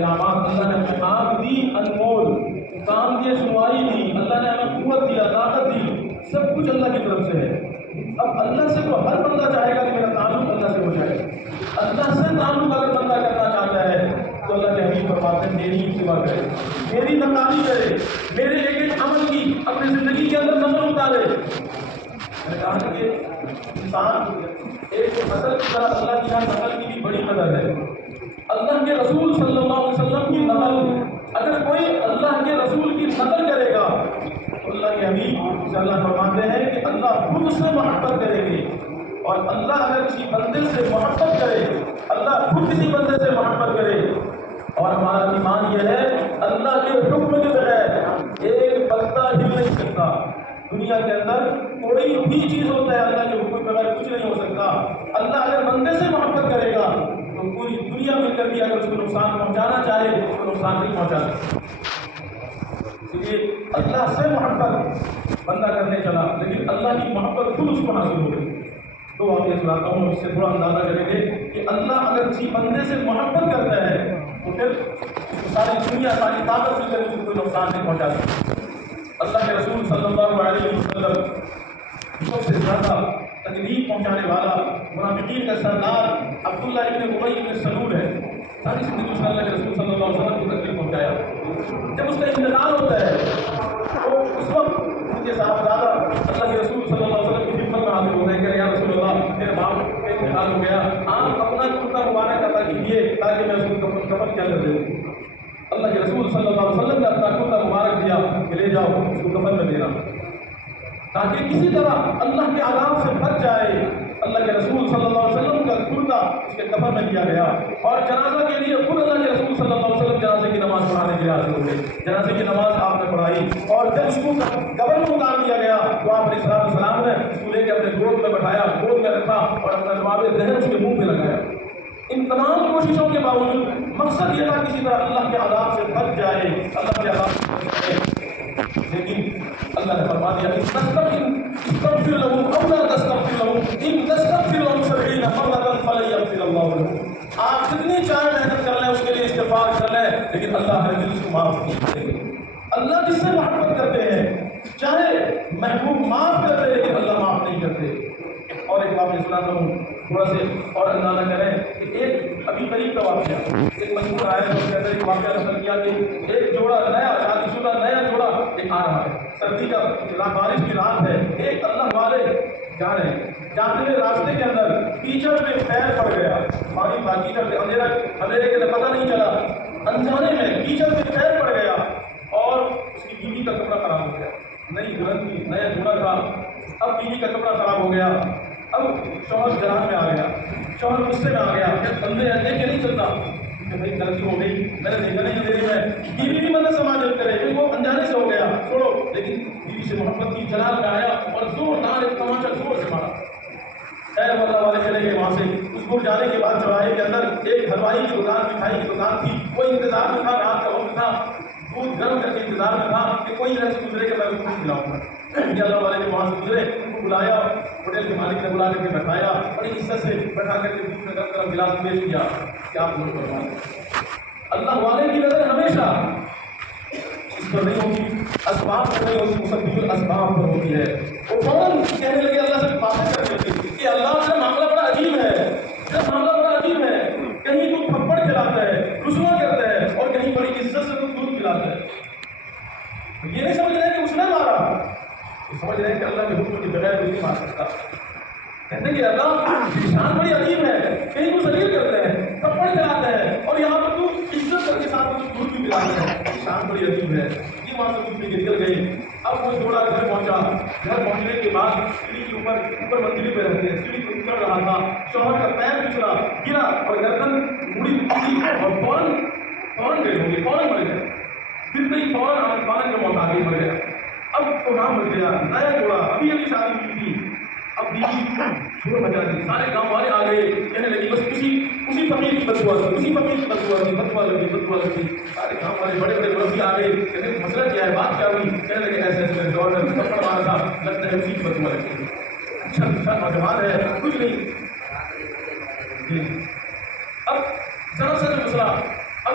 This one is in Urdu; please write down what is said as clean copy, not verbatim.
انعامات اللہ نے ہمیں آنکھ دی انمول، کام دیے سنوائی دی، اللہ نے ہمیں قوت دیا، طاقت دی، سب کچھ اللہ کی طرف سے ہے۔ اب اللہ سے تو ہر بندہ چاہے گا کہ میرا تعلق اللہ سے ہو جائے۔ اللہ سے تعلق اگر بندہ کرنا چاہتا ہے تو اللہ کے حبیب فرماتے ہیں میری اتباع کرے، میری نقالی کرے، میرے ایک ایک عمل کی اپنی زندگی کے اندر نظر اتارے۔ میں نے کہا کہ انسان ایک نسل کی طرح اللہ کی نسل کی بھی بڑی قدر ہے۔ اللہ کے رسول صلی اللہ علیہ وسلم کی نقل، اگر کوئی اللہ کے رسول کی نقل کرے گا تو اللہ کے حبیب سے اللہ فرماتے ہیں کہ اللہ خود اس سے محبت کریں گے، اور اللہ اگر کسی بندے سے محبت کرے، اللہ خود کسی بندے سے محبت کرے۔ اور ہمارا ایمان یہ ہے اللہ کے حکم کے بغیر ایک پتا ہل نہیں سکتا۔ دنیا کے اندر کوئی بھی چیز ہوتا ہے اللہ کے حکم کے بغیر کچھ نہیں ہو سکتا۔ اللہ اگر بندے سے محبت کرے گا تو پوری دنیا مل کر بھی اگر اس کو نقصان پہنچانا چاہے تو نقصان نہیں پہنچا سکتا۔ اس لیے اللہ سے محبت بندہ کرنے چلا، لیکن اللہ کی محبت خود اس کو حاصل ہو گئی۔ تو واقعہ سناتا ہوں، اس سے تھوڑا اندازہ کریں گے کہ اللہ اگر کسی بندے سے محبت کرتا ہے تو پھر ساری دنیا ساری طاقت مل کر اس کو کوئی نقصان نہیں پہنچا سکتی۔ اللہ کے رسول صلی اللہ علیہ وسلم سب سے زیادہ تکلیف پہنچانے والا منافقین کا سردار عبداللہ ابن ابی ابن سلول ہے۔ ساری زندگی اس نے اللہ کے رسول صلی اللہ علیہ وسلم کو تکلیف پہنچایا۔ جب اس کا انتقال ہوتا ہے تو اس وقت ان کے صاحبزادہ اللہ کے رسول صلی اللہ علیہ وسلم کی خدمت میں حاضر ہوتے ہیں کہ یا رسول اللہ میرے باپ کا انتقال ہو گیا، آپ اپنا کرتا مبارک عطا کیجیے تاکہ میں اس کو کفن کے اندر دے دوں۔ اللہ کے رسول صلی اللہ علیہ وسلم نے اپنا کرتا مبارک دیا کہ لے جاؤ اس کو کفن میں دینا، تاکہ کسی طرح اللہ کے عذاب سے بچ جائے۔ اللہ کے رسول صلی اللہ علیہ وسلم کا کرتا اس کے کفن میں دیا گیا، اور جنازہ کے لیے خود اللہ کے رسول صلی اللہ علیہ وسلم جنازے کی نماز پڑھانے کے لیے حاضر ہوئے۔ جنازے کی نماز آپ نے پڑھائی، اور جب اس کو قبر میں اتار دیا گیا تو آپ علیہ السلام نے اس کو لے کے اپنے گود میں بٹھایا، گود میں رکھا اور اپنا جواب دہن اس کے منہ پہ لگایا۔ ان تمام کوششوں کے باوجود مقصد یہ تھا کسی طرح اللہ کے عذاب سے بچ جائے، اللہ کے عذاب سے بچ جائے، لیکن اللہ نے فرما دیا کہ استغفر لهم او لا تستغفر لهم ان تستغفر لهم 70 مرة فلن يغفر الله لهم۔ آپ جتنی چاہے محنت کر لیں اس کے لیے استغفار کر لیں، لیکن اللہ ہر دل کو معاف نہیں کرے گا۔ اللہ جس سے محبت کرتے ہیں چاہے محبوب معاف کرتے ہیں لیکن اللہ معاف نہیں کرتے۔ اور ایک واقعہ سناتا ہوں تھوڑا سے اور اندازہ کریں کہ ایک ابھی قریب کا واقعہ، ایک مجموعہ آیا ہے اس کے اندر ایک واقعہ نقل کیا کہ ایک جوڑا نیا شادی شدہ نیا جوڑا ایک آ رہا ہے، سردی کا بارش کی رات ہے، ایک اللہ والے جا رہے ہیں، جاتے ہوئے راستے کے اندر کیچڑ میں پیر پڑ گیا، پانی تھا کیچڑ میں، اندھیرے کے اندر پتہ نہیں چلا، انجانے میں کیچڑ میں پیر پڑ گیا اور اس کی بیوی کا کپڑا خراب ہو گیا، نئی دلہن کی نیا جوڑا تھا، اب بیوی کا کپڑا خراب ہو گیا، اب شوہر جہان میں آ گیا، شوہر غصے میں آ گیا کہ بندے دیکھ کے نہیں چلتا کہ بھائی غلطی ہو گئی، میں نے دیکھا نہیں دے رہی میں، بیوی بھی مدد سماجت کرے کیونکہ وہ انجانے سے ہو گیا چھوڑو، لیکن بیوی سے محبت کی، جلال کا آیا اور زوردار ایک تماچا زور سے مارا۔ خیر اللہ والے چلے گئے وہاں سے، اس کو جانے کے بعد چوراہے کے اندر ایک حلوائی کی دکان، مٹھائی کی دکان تھی، وہ انتظار میں تھا، رات کا وقت تھا، دودھ گرم کر کے انتظار میں تھا کہ کوئی ایسے گزرے کہ میں اس کو کھلاؤں گا۔ اللہ والے کے وہاں سے گزرے، ان کو بلایا، ہوٹل کے مالک نے بلا کر کے بٹھایا، بڑی عزت سے بیٹھا کر کے دودھ میں گرم گرم گلاس پیش کیا کہ آپ نوٹ فرمائیں۔ اللہ والے کی نظر ہمیشہ اس پر نہیں ہوتی، اسباب پر نہیں ہوتی، مسبب الاسباب پر ہوتی ہے۔ وہ فوراً کہنے لگے اللہ سے باتیں کرنے لگے کہ اللہ سے معاملہ بڑا عجیب ہے، جب معاملہ بڑا عجیب ہے، کہیں تو تھپڑ کھلاتا ہے، رسوا کرتا ہے، اور کہیں بڑی عزت سے تو دودھ پلاتا ہے۔ یہ نہیں سمجھ رہے کہ اس نے مارا، سمجھ رہے ہیں کہ اللہ کے حکم کے بغیر کوئی نہیں مار سکتا۔ کہتے ہیں کہ اللہ کی شان بڑی عظیم ہے، کہیں تو ذلیل کرتے ہیں، تھپڑ کھلاتے ہیں، اور یہاں پر تو عزت کر کے ساتھ دودھ بھی پلاتے ہیں، شان بڑی عظیم ہے۔ یہ وہاں سے دودھ پی کے نکل گئی۔ اب وہ جوڑا گھر پہنچا، گھر پہنچنے کے بعد سیڑھی کے اوپر منزل پہ رہتے ہیں، سیڑھی پہ اتر رہا تھا، شوہر کا پیر پچھڑا گرا اور گردن مڑی پڑی اور فوراً گئے ہوں گے، فوراً مر گئے، پھر نہیں فوراً کا موت آ گئی، مر گیا۔ اب پروگرام بن گیا، نیا جوڑا، ابھی شادی ہوئی تھی، اب بیوی شور مچا دی، سارے گاؤں والے آ گئے، کہنے لگی بس اسی فقیر کی بددعا تھی، اسی فقیر کی بددعا لگی، سارے گاؤں والے بڑے بڑے مربی آ گئے، کہتے مسئلہ کیا ہے، بات کیا ہوئی؟ کہنے لگے ایسے ایسے دور میں تھپڑ مارا تھا، لگتا ہے اسی کی بددعا لگی۔ اچھا نوجوان ہے، کچھ نہیں جی۔ اب ذرا سا جو مسئلہ، اب